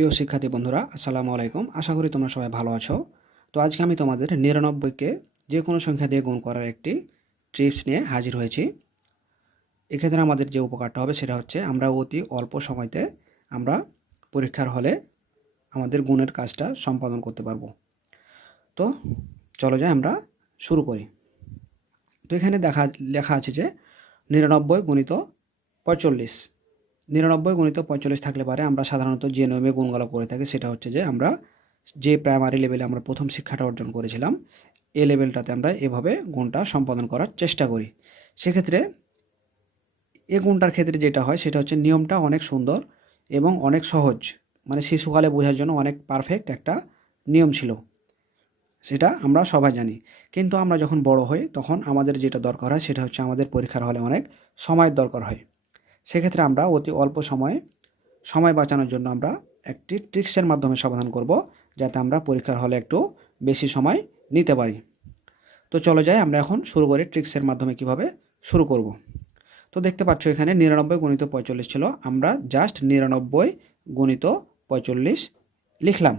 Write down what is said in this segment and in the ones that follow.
প্রিয় শিক্ষার্থী বন্ধুরা, আসসালামু আলাইকুম। আশা করি তোমরা সবাই ভালো আছো। তো আজকে আমি তোমাদের নিরানব্বইকে যে কোনো সংখ্যা দিয়ে গুণ করার একটি ট্রিপস নিয়ে হাজির হয়েছি। এক্ষেত্রে আমাদের যে উপকারটা হবে সেটা হচ্ছে আমরা অতি অল্প সময়তে আমরা পরীক্ষার হলে আমাদের গুণের কাজটা সম্পাদন করতে পারব। তো চলো যাই আমরা শুরু করি। তো এখানে দেখা, লেখা আছে যে নিরানব্বই গুণিত পঁয়তাল্লিশ। নিরানব্বই গুণিত পঁয়তাল্লিশ থাকলে পারে, আমরা সাধারণত যে নিয়মে গুণগুলো করে থাকি সেটা হচ্ছে যে আমরা যে প্রাইমারি লেভেলে আমরা প্রথম শিক্ষাটা অর্জন করেছিলাম, এ লেভেলটাতে আমরা এভাবে গুণটা সম্পাদন করার চেষ্টা করি। সেক্ষেত্রে এ গুণটার ক্ষেত্রে যেটা হয় সেটা হচ্ছে নিয়মটা অনেক সুন্দর এবং অনেক সহজ। মানে শিশুকালে বোঝার জন্য অনেক পারফেক্ট একটা নিয়ম ছিল। সেটা আমরা সবাই জানি। কিন্তু আমরা যখন বড় হই তখন আমাদের যেটা দরকার হয় সেটা হচ্ছে আমাদের পরীক্ষার হলে অনেক সময়ের দরকার হয়। সেক্ষেত্রে আমরা অতি অল্প সময়ে সময় বাঁচানোর জন্য আমরা একটি ট্রিক্সের মাধ্যমে সমাধান করব, যাতে আমরা পরীক্ষার হলে একটু বেশি সময় নিতে পারি। তো চলো যাই, আমরা এখন শুরু করি ট্রিক্সের মাধ্যমে কীভাবে শুরু করব। তো দেখতে পাচ্ছ এখানে নিরানব্বই গণিত পঁয়তাল্লিশ ছিল, আমরা জাস্ট নিরানব্বই গণিত পঁয়তাল্লিশ লিখলাম।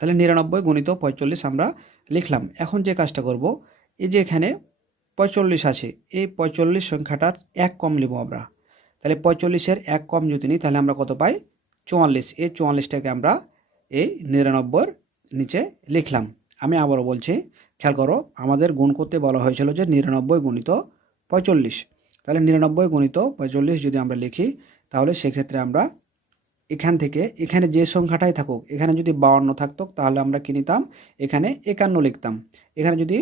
তাহলে নিরানব্বই গণিত পঁয়তাল্লিশ আমরা লিখলাম। এখন যে কাজটা করব, এই যে এখানে পঁয়তাল্লিশ আছে, এই পঁয়তাল্লিশ সংখ্যাটার এক কম নেব আমরা। তাহলে পঁয়তাল্লিশের এক কম যদি নিই, তাহলে আমরা কত পাই? চুয়াল্লিশ। এই চুয়াল্লিশটাকে আমরা এই নিরানব্বইয়ের নিচে লিখলাম। আমি আবারও বলছি, খেয়াল করো, আমাদের গুণ করতে বলা হয়েছিল যে নিরানব্বই গুণিত পঁয়তাল্লিশ। তাহলে নিরানব্বই গুণিত পঁয়তাল্লিশ যদি আমরা লিখি, তাহলে সেক্ষেত্রে আমরা এখান থেকে, এখানে যে সংখ্যাটাই থাকুক, এখানে যদি বাউন্ন থাকতো, তাহলে আমরা কী নিতাম? এখানে একান্ন লিখতাম। এখানে যদি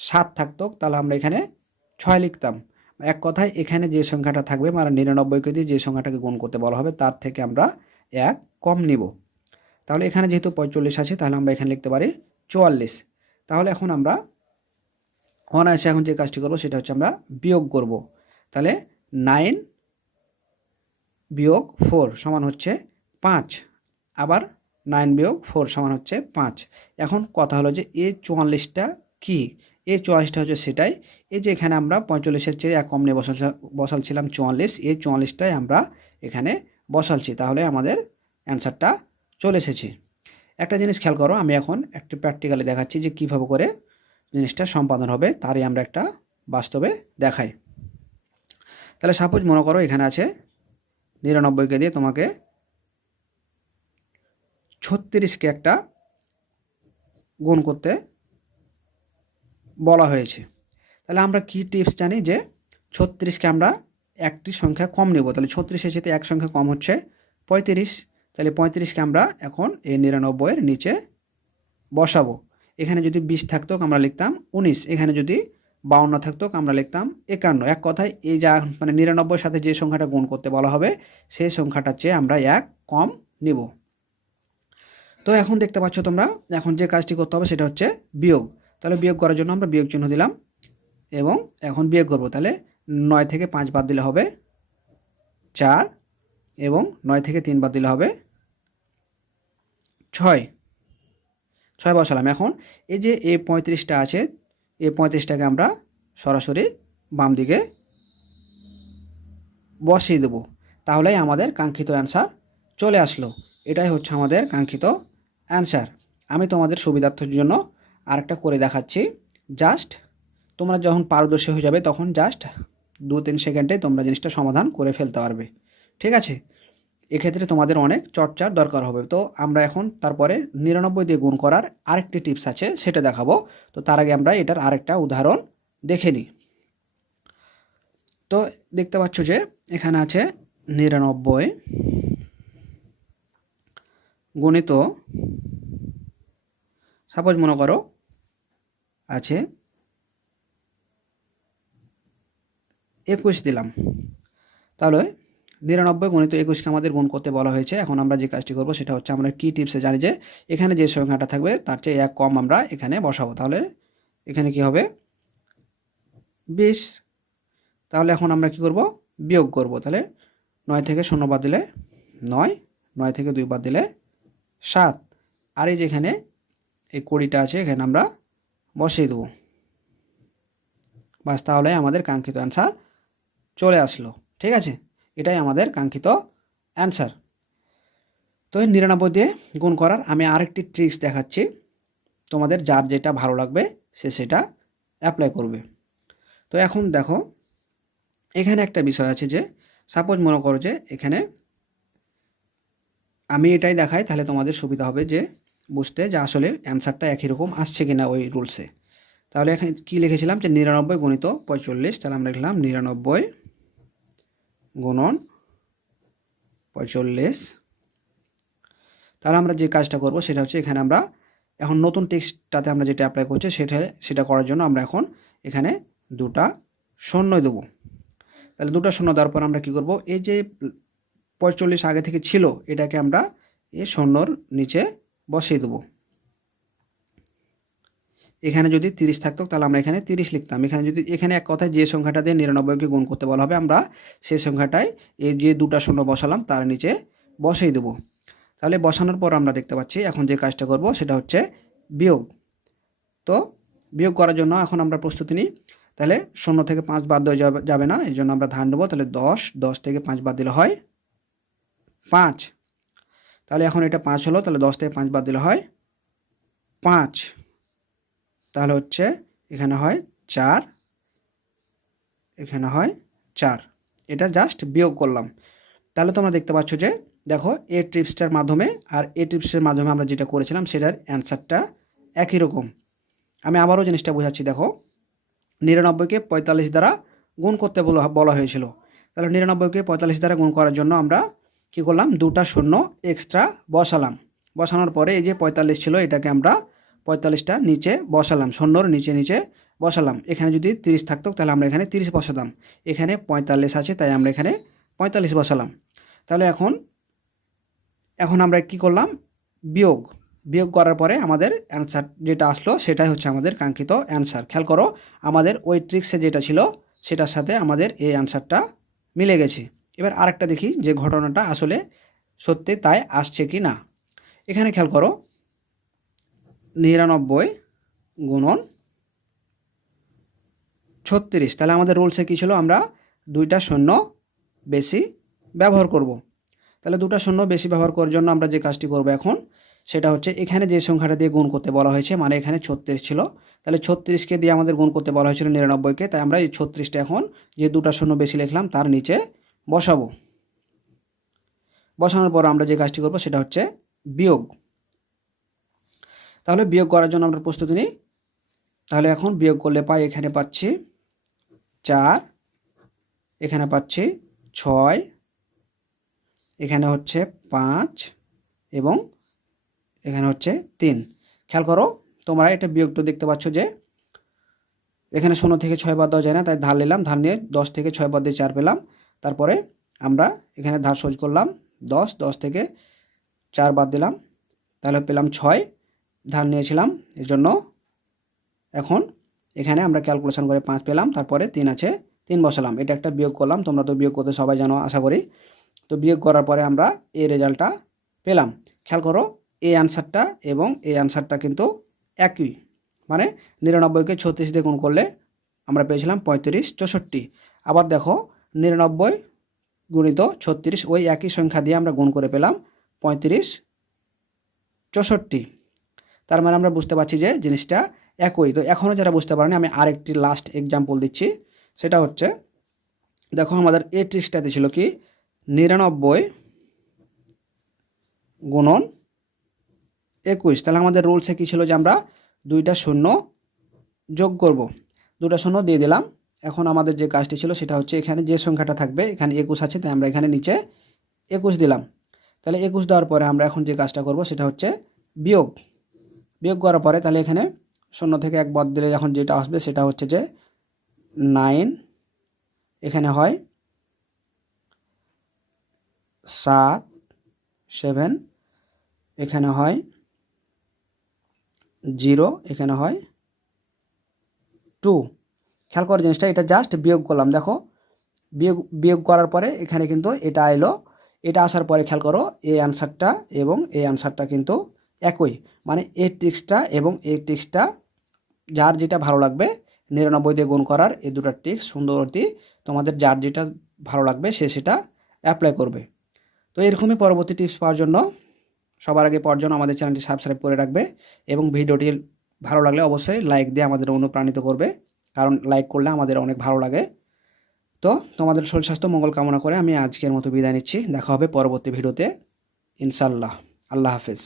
সাত থাকতো, তাহলে আমরা এখানে ছয় লিখতাম। এক কথায় এখানে যে সংখ্যাটা থাকবে মানে নিরানব্বইকে দিয়ে যে সংখ্যাটাকে গুণ করতে বলা হবে, তার থেকে আমরা এক কম নিব। তাহলে এখানে যেহেতু পঁয়তাল্লিশ আছে, তাহলে আমরা এখানে লিখতে পারি চুয়াল্লিশ। তাহলে এখন আমরা অনায়াসে এখন যে কাজটি করব, সেটা হচ্ছে আমরা বিয়োগ করব। তাহলে নাইন বিয়োগ ফোর সমান হচ্ছে পাঁচ, আবার নাইন বিয়োগ ফোর সমান হচ্ছে পাঁচ। এখন কথা হলো যে এ চুয়াল্লিশটা কী? এই চুয়াল্লিশটা হচ্ছে সেটাই। এই যে এখানে আমরা পঁয়তাল্লিশের চেয়ে এক কম নিয়ে বসাল বসালছিলাম চুয়াল্লিশ, এই চুয়াল্লিশটাই আমরা এখানে বসালছি। তাহলে আমাদের অ্যান্সারটা চলে এসেছে। একটা জিনিস খেয়াল করো, আমি এখন একটি প্র্যাকটিক্যালি দেখাচ্ছি যে কীভাবে করে জিনিসটা সম্পাদন হবে, তারই আমরা একটা বাস্তবে দেখাই। তাহলে সাপোজ মনে করো এখানে আছে নিরানব্বইকে দিয়ে তোমাকে ছত্রিশকে একটা গুণ করতে বলা হয়েছে। তাহলে আমরা কি টিপস জানি যে ছত্রিশকে আমরা একটি সংখ্যা কম নেব? তাহলে ছত্রিশের সাথে এক সংখ্যা কম হচ্ছে পঁয়ত্রিশ। তাহলে পঁয়ত্রিশকে আমরা এখন এই নিরানব্বইয়ের নিচে বসাবো। এখানে যদি বিশ থাকতো, আমরা লিখতাম উনিশ। এখানে যদি বাউন্ন থাকতো, আমরা লিখতাম একান্ন। এক কথায়, এই যা মানে নিরানব্বইয়ের সাথে যে সংখ্যাটা গুণ করতে বলা হবে, সেই সংখ্যাটার চেয়ে আমরা এক কম নিব। তো এখন দেখতে পাচ্ছ তোমরা, এখন যে কাজটি করতে হবে, সেটা হচ্ছে বিয়োগ। তাহলে বিয়োগ করার জন্য আমরা বিয়োগ চিহ্ন দিলাম এবং এখন বিয়োগ করব। তাহলে নয় থেকে পাঁচ বাদ দিলে হবে চার এবং নয় থেকে তিন বাদ দিলে হবে ছয়। ছয় বসালাম। এখন এই যে এ পঁয়ত্রিশটা আছে, এ পঁয়ত্রিশটাকে আমরা সরাসরি বাম দিকে বসিয়ে দেব। তাহলেই আমাদের কাঙ্ক্ষিত অ্যান্সার চলে আসলো। এটাই হচ্ছে আমাদের কাঙ্ক্ষিত অ্যান্সার আমি তোমাদের সুবিধার্থের জন্য আরেকটা করে দেখাচ্ছি। জাস্ট তোমরা যখন পারদর্শী হয়ে যাবে, তখন জাস্ট দু তিন সেকেন্ডে তোমরা জিনিসটা সমাধান করে ফেলতে পারবে। ঠিক আছে? এক্ষেত্রে তোমাদের অনেক চর্চার দরকার হবে। তো আমরা এখন তারপরে নিরানব্বই দিয়ে গুণ করার আরেকটি টিপস আছে, সেটা দেখাবো। তো তার আগে আমরা এটার আরেকটা উদাহরণ দেখে নিই। তো দেখতে পাচ্ছ যে এখানে আছে নিরানব্বই গণিত সাপোজ মনে করো আছে। একুশ দিলাম। তাহলে নিরানব্বই গণিত একুশকে আমাদের গুণ করতে বলা হয়েছে। এখন আমরা যে কাজটি করব সেটা হচ্ছে আমরা কি টিপসে জানি যে এখানে যে সংখ্যাটা থাকবে তার চেয়ে এক কম আমরা এখানে বসাবো। তাহলে এখানে কি হবে? বিশ। তাহলে এখন আমরা কি করব? বিয়োগ করব। তাহলে নয় থেকে শূন্য বাদ দিলে নয় নয় থেকে দুই বাদ দিলে সাত। আর এই যেখানে এই কুড়িটা আছে, এখানে আমরা বসিয়ে দেবো। বাস তাহলে আমাদের কাঙ্ক্ষিত অ্যান্সার চলে আসলো, ঠিক আছে? এটাই আমাদের কাঙ্ক্ষিত অ্যান্সার তো এই নিরানব্বই দিয়ে গুণ করার আমি আরেকটি ট্রিক্স দেখাচ্ছি। তোমাদের যার যেটা ভালো লাগবে, সে সেটা অ্যাপ্লাই করবে। তো এখন দেখো, এখানে একটা বিষয় আছে যে সাপোজ মনে করো যে এখানে আমি এটাই দেখাই, তাহলে তোমাদের সুবিধা হবে যে বুঝতে যে আসলে অ্যান্সারটা একই রকম আসছে কিনা ওই রুলসে তাহলে এখানে কী লিখেছিলাম? যে নিরানব্বই গণিত পঁয়তাল্লিশ, তাহলে আমরা লিখলাম নিরানব্বই গুণন পঁয়তাল্লিশ। তাহলে আমরা যে কাজটা করব সেটা হচ্ছে এখানে আমরা এখন নতুন টেক্সটটাতে আমরা যেটা অ্যাপ্লাই করছি সেটা সেটা করার জন্য আমরা এখন এখানে দুটা শূন্য দেবো। তাহলে দুটো শূন্য দেওয়ার পর আমরা কি করব? এই যে পঁয়তাল্লিশ আগে থেকে ছিল, এটাকে আমরা এই শূন্যর নিচে বসিয়ে দেবো। এখানে যদি তিরিশ থাকতো, তাহলে আমরা এখানে তিরিশ লিখতাম। এখানে যদি, এখানে এক কথায় যে সংখ্যাটা দিয়ে নিরানব্বইকে গুণ করতে বলা হবে আমরা সেই সংখ্যাটায় এই যে দুটা শূন্য বসালাম, তার নিচে বসিয়ে দেবো। তাহলে বসানোর পর আমরা দেখতে পাচ্ছি, এখন যে কাজটা করব, সেটা হচ্ছে বিয়োগ। তো বিয়োগ করার জন্য এখন আমরা প্রস্তুতি নিই। তাহলে শূন্য থেকে পাঁচ বাদ দেওয়া যাবে না এই জন্য আমরা ধান দেবো তাহলে দশ দশ থেকে পাঁচ বাদ দিলে হয় পাঁচ। তাহলে এখন এটা পাঁচ হলো, তাহলে দশ থেকে পাঁচ বাদ দিলে হয় পাঁচ। তাহলে হচ্ছে এখানে হয় চার, এখানে হয় চার। এটা জাস্ট বিয়োগ করলাম। তাহলে তোমরা দেখতে পাচ্ছ যে, দেখো এ ট্রিপসটার মাধ্যমে আর এ ট্রিপসের মাধ্যমে আমরা যেটা করেছিলাম সেটার অ্যান্সারটা একই রকম। আমি আবারও জিনিসটা বোঝাচ্ছি, দেখো। নিরানব্বইকে পঁয়তাল্লিশ দ্বারা গুণ করতে বলা হয়েছিল। তাহলে নিরানব্বইকে পঁয়তাল্লিশ দ্বারা গুণ করার জন্য আমরা কি করলাম? দুটা শূন্য এক্সট্রা বসালাম। বসানোর পরে এই যে পঁয়তাল্লিশ ছিল, এটাকে আমরা পঁয়তাল্লিশটা নিচে বসালাম, শূন্যর নিচে নিচে বসালাম। এখানে যদি তিরিশ থাকতো, তাহলে আমরা এখানে তিরিশ বসাতাম। এখানে পঁয়তাল্লিশ আছে, তাই আমরা এখানে পঁয়তাল্লিশ বসালাম। তাহলে এখন এখন আমরা কি করলাম? বিয়োগ। বিয়োগ করার পরে আমাদের অ্যান্সার যেটা আসলো, সেটাই হচ্ছে আমাদের কাঙ্ক্ষিত অ্যান্সার খেয়াল করো, আমাদের ওই ট্রিক্সে যেটা ছিল, সেটার সাথে আমাদের এই অ্যান্সারটা মিলে গেছে। এবার আরেকটা দেখি যে ঘটনাটা আসলে সত্যি তাই আসছে কি না। এখানে খেয়াল করো, নিরানব্বই গুণন ছত্রিশ। তাহলে আমাদের রুলসে কী ছিল? আমরা দুইটা শূন্য বেশি ব্যবহার করব। তাহলে দুটা শূন্য বেশি ব্যবহার করার জন্য আমরা যে কাজটি করব এখন, সেটা হচ্ছে এখানে যে সংখ্যাটা দিয়ে গুণ করতে বলা হয়েছে মানে এখানে ছত্রিশ ছিল। তাহলে ছত্রিশকে দিয়ে আমাদের গুণ করতে বলা হয়েছিল নিরানব্বইকে, তাই আমরা এই ছত্রিশটা এখন যে দুটা শূন্য বেশি লিখলাম, তার নিচে বসাবো। বসানোর পর আমরা যে কাজটি করব সেটা হচ্ছে বিয়োগ। তাহলে বিয়োগ করার জন্য আমরা প্রস্তুতি নিই। তাহলে এখন বিয়োগ করলে পাই এখানে পাচ্ছি চার, এখানে পাচ্ছি ছয়, এখানে হচ্ছে পাঁচ এবং এখানে হচ্ছে তিন। খেয়াল করো, তোমরা এটা বিয়োগটা দেখতে পাচ্ছ যে এখানে শূন্য থেকে ছয় বাদ দেওয়া যায় না, তাই ধার নিলাম। ধার নিয়ে দশ থেকে ছয় বাদ দিয়ে চার পেলাম। তারপরে আমরা এখানে ধার সোজ করলাম দশ দশ থেকে চার বাদ দিলাম, তাহলে পেলাম ছয়, ধার নিয়েছিলাম এর জন্য এখন এখানে আমরা ক্যালকুলেশন করে পাঁচ পেলাম, তারপরে তিন আছে, তিন বসালাম, এটা একটা বিয়োগ করলাম, তোমরা তো বিয়োগ করতে সবাই জানো, আশা করি। তো বিয়োগ করার পরে আমরা এই রেজাল্টটা পেলাম। খেয়াল করো এই অ্যান্সারটা এবং এই অ্যান্সারটা কিন্তু একই মানে নিরানব্বইকে ছত্রিশ দিয়ে গুণ করলে আমরা পেয়েছিলাম পঁয়ত্রিশ, চৌষট্টি। আবার দেখো নিরানব্বই গুণিত ছত্রিশ, ওই একই সংখ্যা দিয়ে আমরা গুণ করে পেলাম পঁয়ত্রিশ চৌষট্টি। তার মানে আমরা বুঝতে পারছি যে জিনিসটা একই। তো এখনও যারা বুঝতে পারেনি, আমি আরেকটি লাস্ট এক্সাম্পল দিচ্ছি। সেটা হচ্ছে, দেখো আমাদের এ ট্রিক্সটাতে ছিল কি? নিরানব্বই গুণন একুশ। তাহলে আমাদের রুলসে কী ছিল যে আমরা দুইটা শূন্য যোগ করব। দুটা শূন্য দিয়ে দিলাম এখন আমাদের যে কাজটি ছিল সেটা হচ্ছে এখানে যে সংখ্যাটা থাকবে, এখানে একুশ আছে, তাই আমরা এখানে নিচে একুশ দিলাম। তাহলে একুশ দেওয়ার পরে আমরা এখন যে কাজটা করব সেটা হচ্ছে বিয়োগ। বিয়োগ করার পরে তাহলে এখানে শূন্য থেকে এক বদ দিলে যখন যেটা আসবে সেটা হচ্ছে যে নাইন, এখানে হয় সাত, সেভেন, এখানে হয় জিরো, এখানে হয় টু। খেয়াল করার জিনিসটা, এটা জাস্ট বিয়োগ করলাম, দেখো। বিয়োগ বিয়োগ করার পরে এখানে কিন্তু এটা এলো। এটা আসার পরে খেয়াল করো এই অ্যান্সারটা এবং এই অ্যান্সারটা কিন্তু একই। মানে এই ট্রিক্সটা এবং এই ট্রিক্সটা যার যেটা ভালো লাগবে, নিরানব্বই দিয়ে গুণ করার এই দুটো ট্রিক্স সুন্দরতি তোমাদের যার যেটা ভালো লাগবে সে সেটা অ্যাপ্লাই করবে। তো এরকমই পরবর্তী টিপস পাওয়ার জন্য সবার আগে পর জন্য আমাদের চ্যানেলটি সাবস্ক্রাইব করে রাখবে এবং ভিডিওটি ভালো লাগলে অবশ্যই লাইক দিয়ে আমাদের অনুপ্রাণিত করবে। কারণ লাইক করলে আমাদের অনেক ভালো লাগে। তো তোমাদের শরীর স্বাস্থ্য মঙ্গল কামনা করে আমি আজকের মতো বিদায় নিচ্ছি। দেখা হবে পরবর্তী ভিডিওতে। ইনশাল্লাহ আল্লাহ হাফেজ।